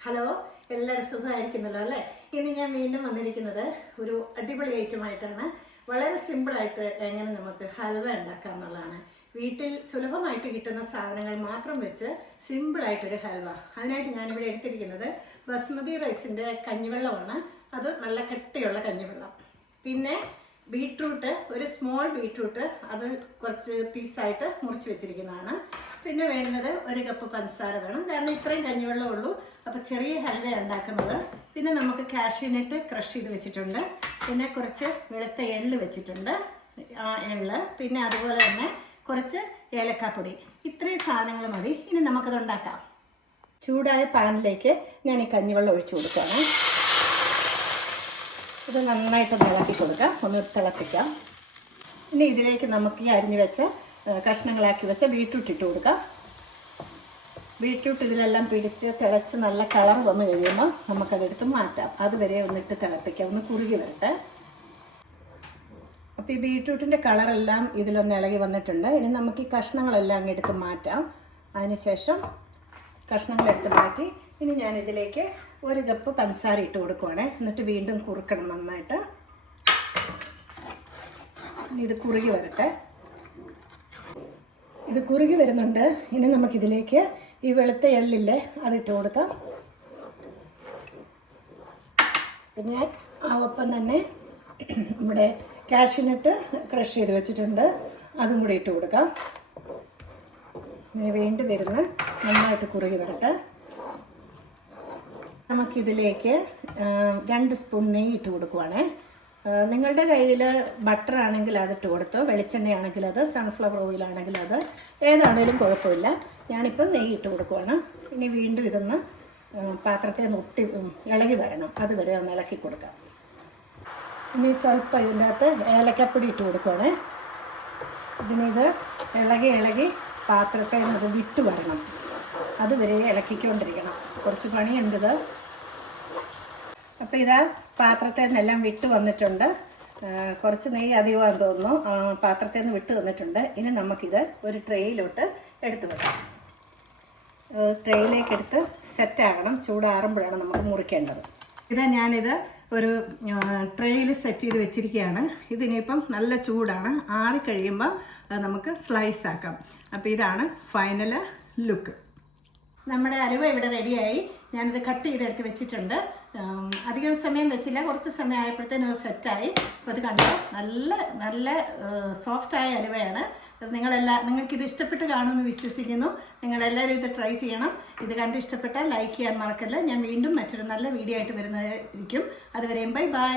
Hello എല്ലാവരും സുഖമായിരിക്കുന്നല്ലോ അല്ലേ? ഇന്ന് ഞാൻ വീണ്ടും വന്നിരിക്കുന്നത് ഒരു അടിപൊളി ഐറ്റമായിട്ടാണ് വളരെ സിമ്പിളായിട്ട് എങ്ങനെ നമുക്ക് ഹൽവ ഉണ്ടാക്കാം എന്നുള്ളതാണ്. വീട്ടിൽ സുലഭമായിട്ട് കിട്ടുന്ന സാധനങ്ങൾ മാത്രം വെച്ച് സിമ്പിളായിട്ടൊരു ഹൽവ. അതിനായിട്ട് ഞാനിവിടെ എടുത്തിരിക്കുന്നത് ബസ്മതി റൈസിന്റെ കഞ്ഞിവെള്ളമാണ്. അത് നല്ല കട്ടിയുള്ള കഞ്ഞിവെള്ളം. പിന്നെ ബീട്രൂട്ട് ഒരു സ്മോൾ ബീട്രൂട്ട് അത് കുറച്ച് പീസായിട്ട് മുറിച്ച് വെച്ചിരിക്കുന്നതാണ്. പിന്നെ വേണ്ടത് ഒരു കപ്പ് പഞ്ചസാര വേണം. കാരണം ഇത്രയും കഞ്ഞിവെള്ളം ഉള്ളൂ അപ്പോൾ ചെറിയ ഹൽവ ഉണ്ടാക്കുന്നത്. പിന്നെ നമുക്ക് കാഷ്യൂനട്ട് ക്രഷ് ചെയ്ത് വെച്ചിട്ടുണ്ട്. പിന്നെ കുറച്ച് വെളുത്ത എള്ള് വെച്ചിട്ടുണ്ട്. ആ എള്ള്. പിന്നെ അതുപോലെ തന്നെ കുറച്ച് ഏലക്കാപ്പൊടി. ഇത്രയും സാധനങ്ങൾ മതി. ഇനി നമുക്കത് ഉണ്ടാക്കാം. ചൂടായ പാനിലേക്ക് ഞാൻ ഈ കഞ്ഞിവെള്ളം ഒഴിച്ചു കൊടുക്കുകയാണ്. ഇത് നന്നായിട്ട് തിളപ്പിച്ചു കൊടുക്കാം. ഒന്ന് തിളപ്പിക്കാം. ഇനി ഇതിലേക്ക് നമുക്ക് ഈ അരിഞ്ഞു വെച്ച കഷ്ണങ്ങളാക്കി വെച്ച ബീട്രൂട്ട് ഇട്ട് കൊടുക്കാം. ബീട്രൂട്ട് ഇതിലെല്ലാം പിടിച്ച് തിളച്ച് നല്ല കളർ വന്നു കഴിയുമ്പോൾ നമുക്കതെടുത്ത് മാറ്റാം. അതുവരെ ഒന്നിട്ട് തിളപ്പിക്കാം. ഒന്ന് കുറുകി വരട്ടെ. അപ്പോൾ ഈ ബീട്രൂട്ടിന്റെ കളറെല്ലാം ഇതിലൊന്ന് ഇളകി വന്നിട്ടുണ്ട്. ഇനി നമുക്ക് ഈ കഷ്ണങ്ങളെല്ലാം എടുത്ത് മാറ്റാം. അതിനുശേഷം കഷ്ണങ്ങളെടുത്ത് മാറ്റി ഇനി ഞാൻ ഇതിലേക്ക് ഒരു കപ്പ് പഞ്ചസാര ഇട്ട് കൊടുക്കുവാണേ. എന്നിട്ട് വീണ്ടും കുറുക്കണം നന്നായിട്ട്. ഇനി ഇത് കുറുകി വരട്ടെ. ഇത് കുറുകി വരുന്നുണ്ട്. ഇനി നമുക്കിതിലേക്ക് ഈ വെളുത്ത എള്ളില്ലേ അതിട്ട് കൊടുക്കാം. പിന്നെ ആ ഒപ്പം തന്നെ ഇവിടെ കാഷ്യൂനട്ട് ക്രഷ് ചെയ്ത് വെച്ചിട്ടുണ്ട്. അതും കൂടി ഇട്ട് കൊടുക്കാം. ഇങ്ങനെ വേണ്ടി വരുന്ന നന്നായിട്ട് കുറുകി വരട്ടെ. നമുക്കിതിലേക്ക് രണ്ട് സ്പൂൺ നെയ്യ് ഇട്ട് കൊടുക്കുവാണേ. നിങ്ങളുടെ കയ്യിൽ ബട്ടർ ആണെങ്കിൽ അത് ഇട്ട് കൊടുത്തോ? വെളിച്ചെണ്ണയാണെങ്കിൽ അത് സൺഫ്ലവർ ഓയിൽ ആണെങ്കിൽ അത്. ഏതാണേലും കുഴപ്പമില്ല. ഞാനിപ്പം നെയ്യ് ഇട്ട് കൊടുക്കുവാണ്. ഇനി വീണ്ടും ഇതൊന്ന് പാത്രത്തെ ഒന്ന് ഒട്ടി ഇളകി വരണം. അതുവരെ ഒന്ന് ഇളക്കി കൊടുക്കാം. ഇനി സ്വല്പം ഇതിന്റെ അകത്ത് ഏലക്കപ്പൊടി ഇട്ട് കൊടുക്കുവാണേ. ഇതിനിത് ഇളകി ഇളകി പാത്രത്തെ അത് വിട്ടു വരണം. അതുവരെ ഇളക്കിക്കൊണ്ടിരിക്കണം. കുറച്ച് പണിയുണ്ട് ഇത്. അപ്പോൾ ഇതാ പാത്രത്തിൽ നിന്നെല്ലാം വിട്ട് വന്നിട്ടുണ്ട്. കുറച്ച് നെയ്യ് അധികമാണെന്ന് തോന്നുന്നു. പാത്രത്തിൽ നിന്ന് വിട്ട് വന്നിട്ടുണ്ട്. ഇനി നമുക്കിത് ഒരു ട്രേയിലോട്ട് എടുത്തു വെക്കാം. ട്രേയിലേക്ക് എടുത്ത് സെറ്റാകണം ചൂടാറുമ്പോഴാണ് നമുക്ക് മുറിക്കേണ്ടത്. ഇതാ ഞാനിത് ഒരു ട്രേയിൽ സെറ്റ് ചെയ്ത് വെച്ചിരിക്കുകയാണ്. ഇതിനിപ്പം നല്ല ചൂടാണ്. ആറി കഴിയുമ്പോൾ നമുക്ക് സ്ലൈസ് ആക്കാം. അപ്പോൾ ഇതാണ് ഫൈനൽ ലുക്ക് നമ്മുടെ അലുവ ഇവിടെ റെഡിയായി ഞാനിത് കട്ട് ചെയ്തെടുത്ത് വെച്ചിട്ടുണ്ട്. അധികം സമയം വെച്ചില്ല. കുറച്ച് സമയം ആയപ്പോഴത്തേനും സെറ്റായി. അപ്പോൾ അത് കണ്ടോ? നല്ല നല്ല സോഫ്റ്റായ അലുവയാണ്. നിങ്ങളെല്ലാ നിങ്ങൾക്കിത് ഇഷ്ടപ്പെട്ട് കാണുമെന്ന് വിശ്വസിക്കുന്നു. നിങ്ങളെല്ലാവരും ഇത് ട്രൈ ചെയ്യണം. ഇത് കണ്ട് ഇഷ്ടപ്പെട്ടാൽ ലൈക്ക് ചെയ്യാൻ മറക്കല്ല ഞാൻ വീണ്ടും മറ്റൊരു നല്ല വീഡിയോ ആയിട്ട് വരുന്നതായിരിക്കും. അതുവരെയും ബൈ ബൈ